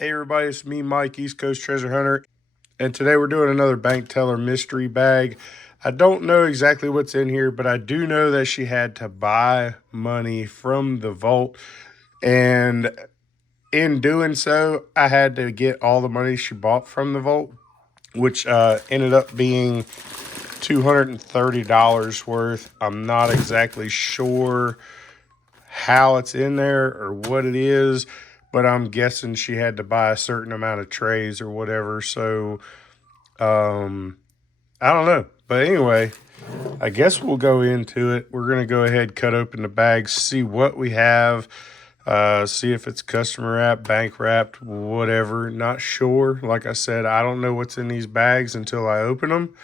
Hey everybody, it's me, Mike, East Coast Treasure Hunter, and today we're doing another bank teller mystery bag. I don't know exactly what's in here, but I do know that she had to buy money from the vault, and in doing so, I had to get all the money she bought from the vault, which ended up being $230 worth. I'm not exactly sure how it's in there or what it is, but I'm guessing she had to buy a certain amount of trays or whatever. So, I don't know. But anyway, I guess we'll go into it. We're going to go ahead, cut open the bags, see what we have, see if it's customer wrapped, bank wrapped, whatever. Not sure. Like I said, I don't know what's in these bags until I open them.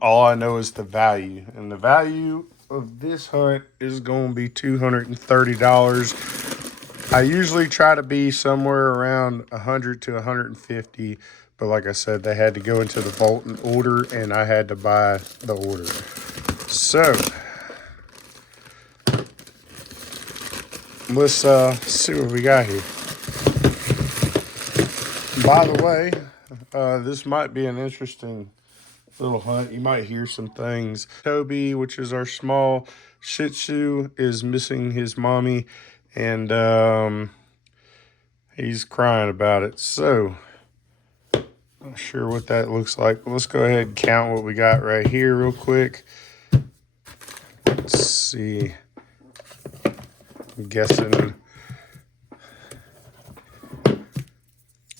All I know is the value. And the value of this hunt is going to be $230. I usually try to be somewhere around 100 to 150, but like I said, they had to go into the vault and order, and I had to buy the order. So let's see what we got here. By the way, this might be an interesting little hunt. You might hear some things. Toby, which is our small Shih Tzu, is missing his mommy, and he's crying about it. So not sure what that looks like, but let's go ahead and count what we got right here real quick. Let's see. I'm guessing.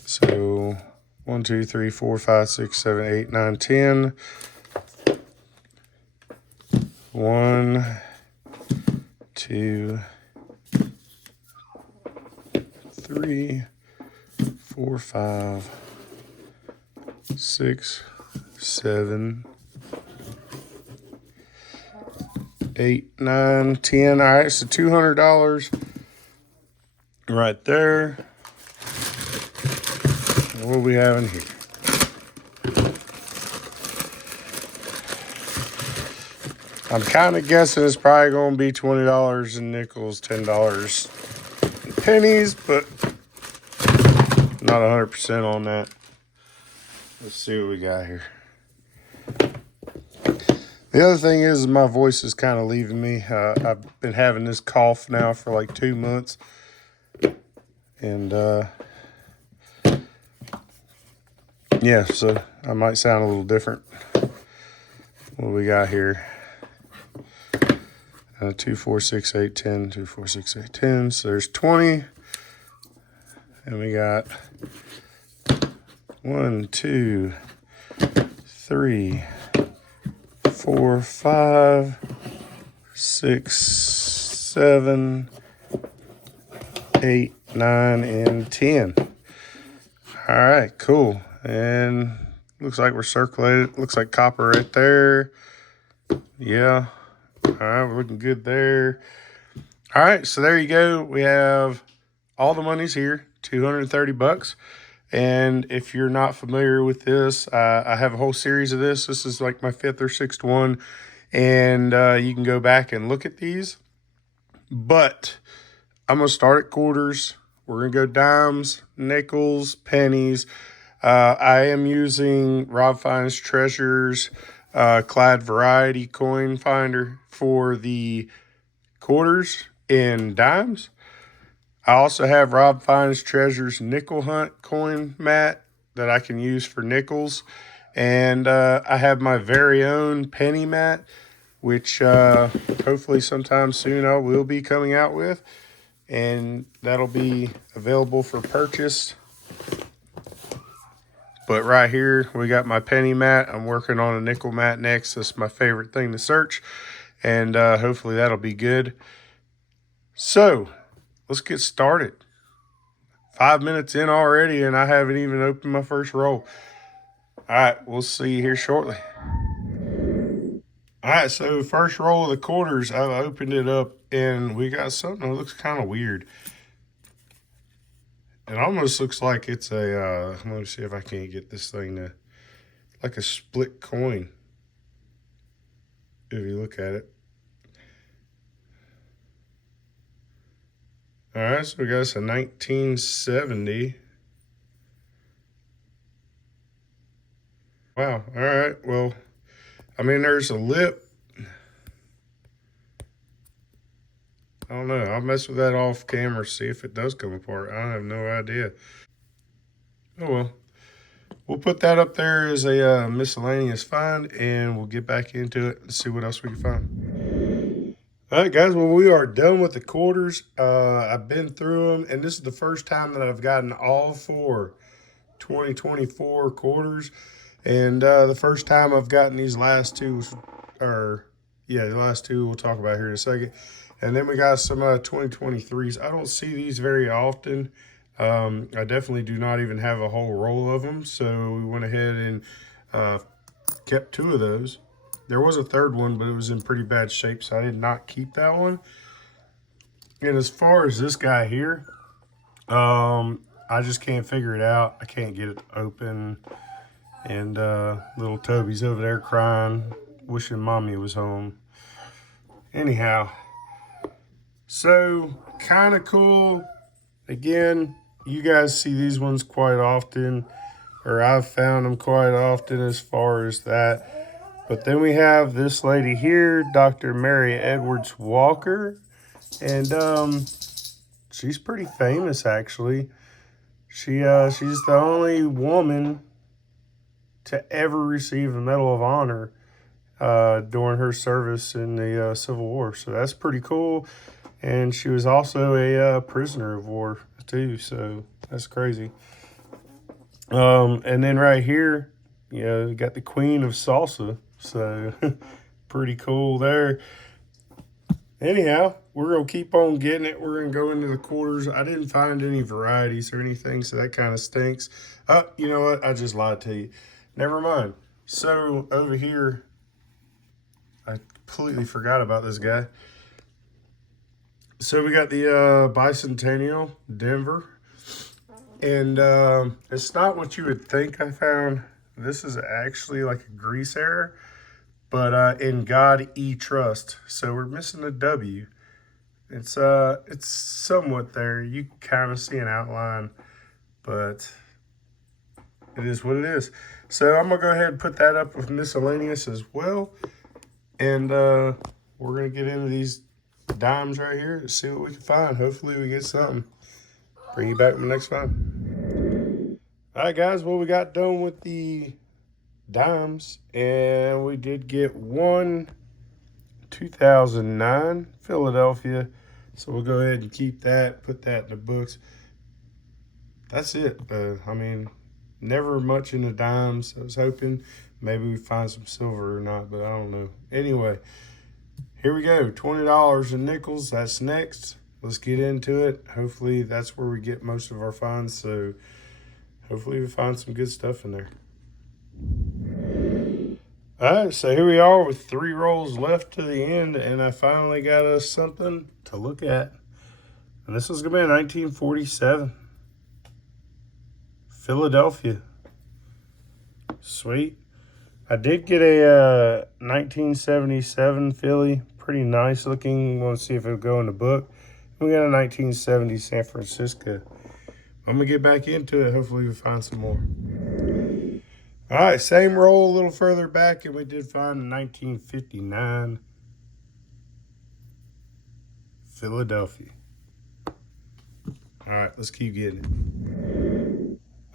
So 1, 2, 3, 4, 5, 6, 7, 8, 9, 10. 1, 2, 3, 4, 5, 6, 7, 8, 9, 10. All right, so $200 right there. What are we having here? I'm kind of guessing it's probably going to be $20 in nickels, $10 in pennies, but not 100% on that. Let's see what we got here. The other thing is my voice is kind of leaving me. I've been having this cough now for like 2 months. And yeah, so I might sound a little different. What we got here? 2, 4, 6, 8, 10. 2, 4, 6, 8, 10. So there's 20. And we got 1, 2, 3, 4, 5, 6, 7, 8, 9, and 10. All right, cool. And looks like we're circulated. Looks like copper right there. Yeah. All right, we're looking good there. All right, so there you go. We have all the money's here, $230. And if you're not familiar with this, I have a whole series of this. This is like my 5th or 6th one. And you can go back and look at these. But I'm going to start at quarters. We're going to go dimes, nickels, pennies. I am using Rob Fine's Treasures Clad Variety Coin Finder for the quarters and dimes. I also have Rob Fine's Treasures Nickel Hunt coin mat that I can use for nickels. And I have my very own penny mat, which hopefully sometime soon I will be coming out with. And that'll be available for purchase. But right here, we got my penny mat. I'm working on a nickel mat next. That's my favorite thing to search. And hopefully that'll be good. So let's get started. 5 minutes in already, and I haven't even opened my first roll. All right, we'll see you here shortly. All right, so first roll of the quarters, I've opened it up, and we got something that looks kind of weird. It almost looks like it's a, let me see if I can't get this thing to, like a split coin. If you look at it. All right, so we got us a 1970. Wow. All right. Well, I mean, there's a lip. I don't know. I'll mess with that off camera, see if it does come apart. I have no idea. Oh, well. We'll put that up there as a miscellaneous find, and we'll get back into it and see what else we can find. All right, guys. Well, we are done with the quarters. I've been through them, and this is the first time that I've gotten all 4 2024 quarters. And the first time I've gotten these last 2, or yeah, the last 2 we'll talk about here in a second. And then we got some 2023s. I don't see these very often. I definitely do not even have a whole roll of them. So we went ahead and kept 2 of those. There was a third one, but it was in pretty bad shape, so I did not keep that one. And as far as this guy here, I just can't figure it out. I can't get it open. And little Toby's over there crying, wishing mommy was home. Anyhow, so kind of cool. Again, you guys see these ones quite often, or I've found them quite often as far as that. But then we have this lady here, Dr. Mary Edwards Walker. And she's pretty famous, actually. She's the only woman to ever receive a Medal of Honor during her service in the Civil War. So that's pretty cool. And she was also a prisoner of war, too. So that's crazy. And then right here, you got the Queen of Salsa. So pretty cool there. Anyhow, we're going to keep on getting it. We're going to go into the quarters. I didn't find any varieties or anything, so that kind of stinks. You know what? I just lied to you. Never mind. So over here, I completely forgot about this guy. So we got the Bicentennial Denver. And it's not what you would think I found. This is actually like a grease error. But in God E Trust. So we're missing a W. It's somewhat there. You can kind of see an outline, but it is what it is. So I'm gonna go ahead and put that up with miscellaneous as well. And we're gonna get into these dimes right here and see what we can find. Hopefully we get something. Bring you back my next find. All right, guys. Well, we got done with the dimes, and we did get one 2009 Philadelphia, so we'll go ahead and keep that, put that in the books. That's it. I mean, never much in the dimes. I was hoping maybe we find some silver or not, but I don't know. Anyway, here we go. $20 in nickels. That's next. Let's get into it. Hopefully that's where we get most of our finds, so hopefully we find some good stuff in there. All right, so here we are with 3 rolls left to the end, and I finally got us something to look at. And this is going to be a 1947 Philadelphia. Sweet. I did get a 1977 Philly. Pretty nice looking. Want to see if it'll go in the book. We got a 1970 San Francisco. I'm going to get back into it. Hopefully we find some more. All right, same roll a little further back, and we did find a 1959 Philadelphia. All right, let's keep getting it.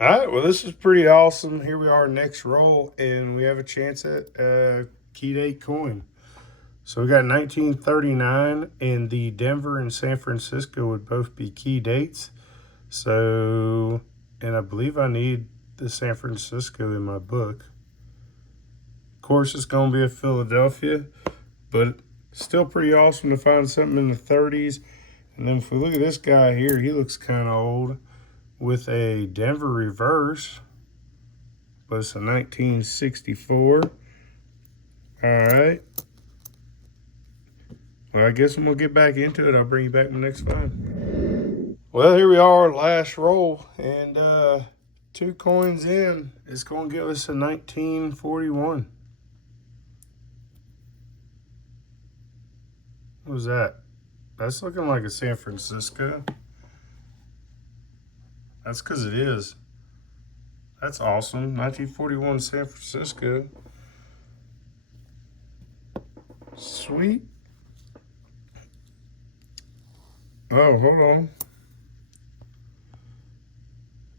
All right, well, this is pretty awesome. Here we are, next roll, and we have a chance at a key date coin. So we got 1939, and the Denver and San Francisco would both be key dates. So, and I believe I need the San Francisco in my book. Of course, it's going to be a Philadelphia, but still pretty awesome to find something in the 30s. And then if we look at this guy here, he looks kind of old with a Denver reverse, but it's a 1964. All right. Well, I guess I'm going to get back into it. I'll bring you back my next find. Well, here we are, last roll, and 2 coins in. It's going to give us a 1941. What was that? That's looking like a San Francisco. That's because it is. That's awesome. 1941 San Francisco. Sweet. Oh, hold on.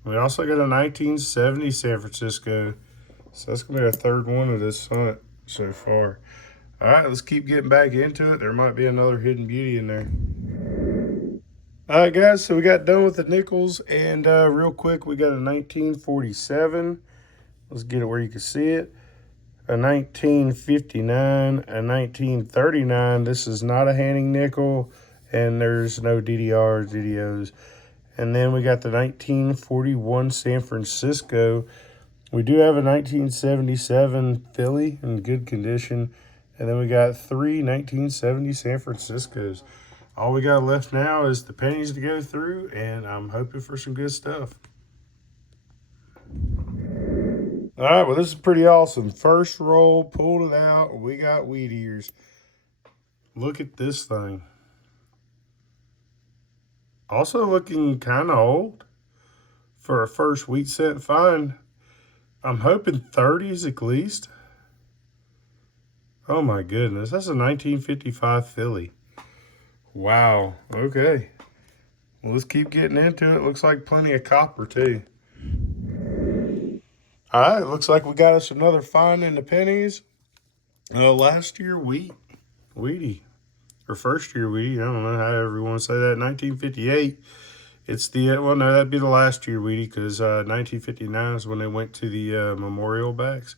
We also got a 1970 San Francisco. So that's going to be our third one of this hunt so far. All right, let's keep getting back into it. There might be another hidden beauty in there. All right, guys, so we got done with the nickels. And real quick, we got a 1947. Let's get it where you can see it. A 1959, a 1939. This is not a Hanning nickel, and there's no DDRs, DDOs. And then we got the 1941 San Francisco. We do have a 1977 Philly in good condition. And then we got 3 1970 San Franciscos. All we got left now is the pennies to go through, and I'm hoping for some good stuff. All right, well, this is pretty awesome. First roll, pulled it out. We got wheat ears. Look at this thing. Also looking kind of old for a first wheat cent find. I'm hoping 30s at least. Oh my goodness, that's a 1955 Philly. Wow, okay. Well, let's keep getting into it. Looks like plenty of copper too. All right, looks like we got us another find in the pennies. Last year wheatie. Or first year wheatie, I don't know, however you want to say that, 1958. It's the, well, no, that'd be the last year wheatie, because 1959 is when they went to the memorial backs.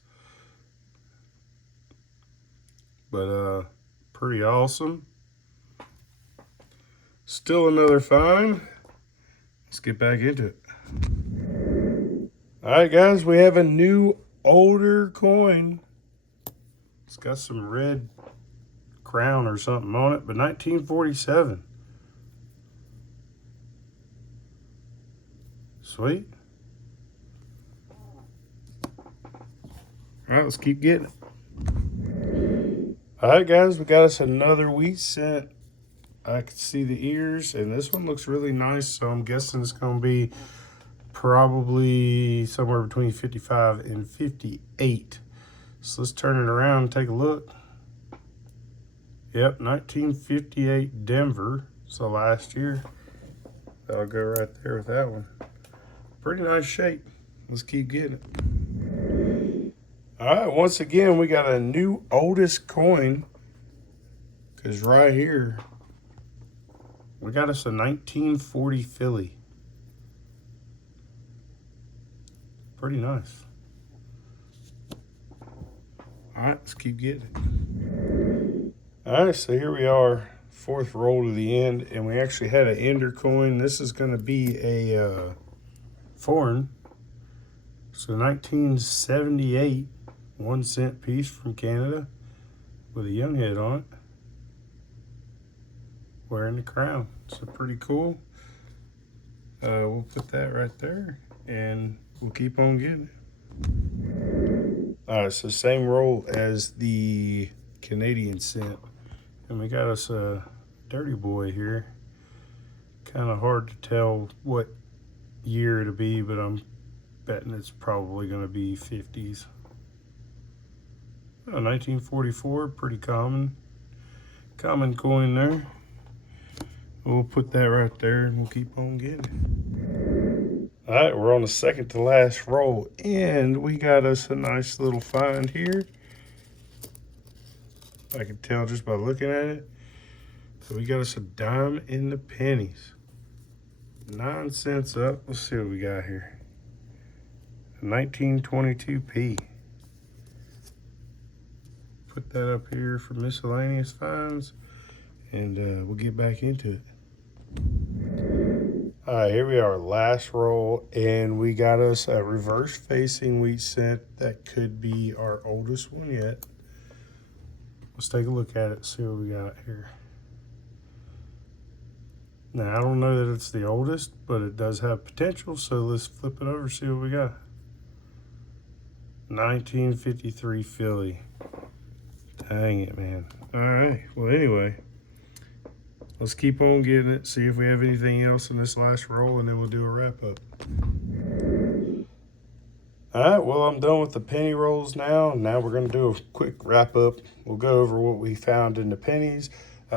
But pretty awesome. Still another find. Let's get back into it. All right, guys, we have a new older coin. It's got some red crown or something on it, but 1947. Sweet. All right, let's keep getting it. All right, guys, we got us another wheat cent. I can see the ears, and this one looks really nice, so I'm guessing it's going to be probably somewhere between 55 and 58. So let's turn it around and take a look. Yep, 1958 Denver. So last year. That'll go right there with that one. Pretty nice shape. Let's keep getting it. All right, once again, we got a new oldest coin. Because right here, we got us a 1940 Philly. Pretty nice. All right, let's keep getting it. All right, so here we are, fourth roll to the end, and we actually had an ender coin. This is going to be a foreign. So 1978, 1 cent piece from Canada with a young head on it, wearing the crown. So pretty cool. We'll put that right there, and we'll keep on getting it. All right, so same roll as the Canadian cent. And we got us a dirty boy here. Kind of hard to tell what year it'll be, but I'm betting it's probably going to be 50s. 1944, pretty common coin there. We'll put that right there and we'll keep on getting it. All right, we're on the second to last roll, and we got us a nice little find here. I can tell just by looking at it. So we got us a dime in the pennies. 9 cents up. Let's see what we got here. A 1922p. Put that up here for miscellaneous finds, and we'll get back into it. All right, here we are, last roll, and we got us a reverse facing wheat cent. That could be our oldest one yet. Let's take a look at it, see what we got here. Now, I don't know that it's the oldest, but it does have potential, so let's flip it over, see what we got. 1953 Philly. Dang it, man. All right, well, anyway, let's keep on getting it, see if we have anything else in this last roll, and then we'll do a wrap up. All right, well, I'm done with the penny rolls now. Now we're going to do a quick wrap up. We'll go over what we found in the pennies.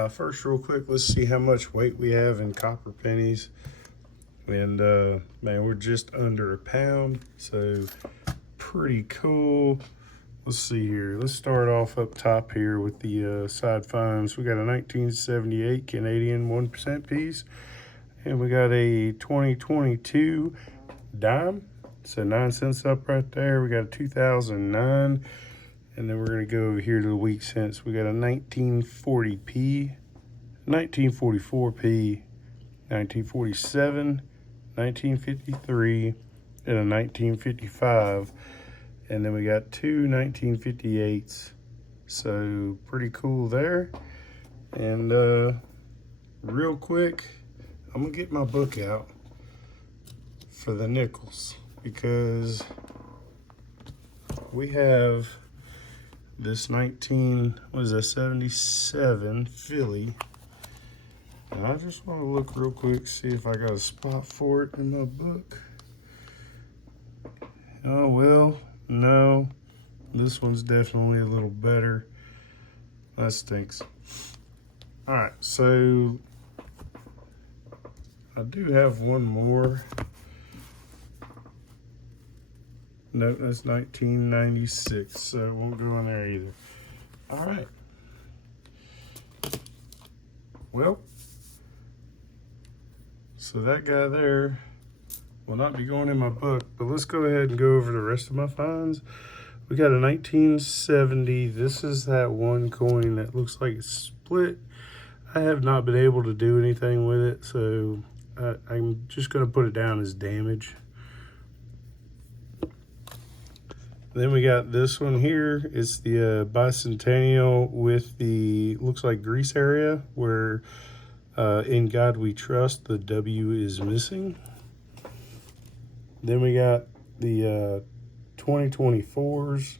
First, real quick, let's see how much weight we have in copper pennies. And man, we're just under a pound, so pretty cool. Let's see here. Let's start off up top here with the side finds. We got a 1978 Canadian 1% piece, and we got a 2022 dime. So 9 cents up right there. We got a 2009, and then we're gonna go over here to the week cents. We got a 1940p, 1944p, 1947, 1953, and a 1955. And then we got two 1958s. So pretty cool there. And real quick, I'm gonna get my book out for the nickels, because we have this 77 Philly. And I just want to look real quick, see if I got a spot for it in my book. Oh, well, no. This one's definitely a little better. That stinks. All right, so I do have one more. No, that's 1996, so it won't go in there either. All right. Well, so that guy there will not be going in my book, but let's go ahead and go over the rest of my finds. We got a 1970. This is that one coin that looks like it's split. I have not been able to do anything with it, so I'm just going to put it down as damage. Then we got this one here. It's the bicentennial with the, looks like grease area, where in God we trust, the W is missing. Then we got the 2024s,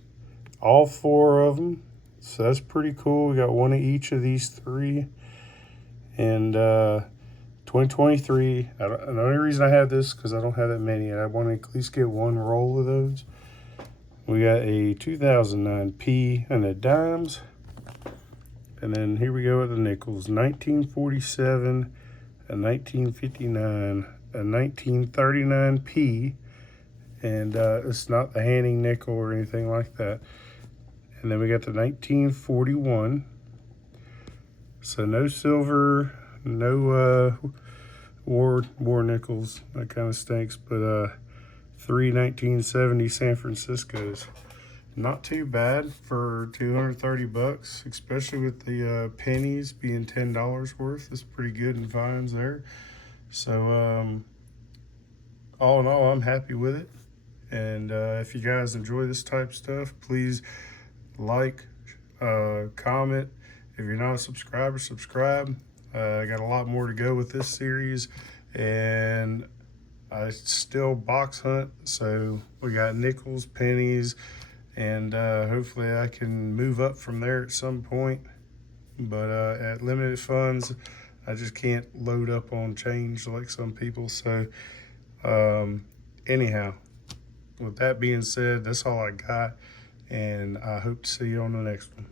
all four of them. So that's pretty cool. We got one of each of these three. And 2023, the only reason I have this because I don't have that many, and I want to at least get one roll of those. We got a 2009p and the dimes. And then here we go with the nickels. 1947, a 1959, a 1939p. And it's not the Hanning nickel or anything like that. And then we got the 1941. So no silver, no war nickels. That kind of stinks. But three 1970 San Franciscos. Not too bad for 230 bucks, especially with the pennies being $10 worth. It's pretty good in finds there. So all in all, I'm happy with it. And if you guys enjoy this type of stuff, please like, comment. If you're not a subscriber, subscribe. I got a lot more to go with this series, and I still box hunt, so we got nickels, pennies, and hopefully I can move up from there at some point. But at limited funds, I just can't load up on change like some people. So anyhow, with that being said, that's all I got, and I hope to see you on the next one.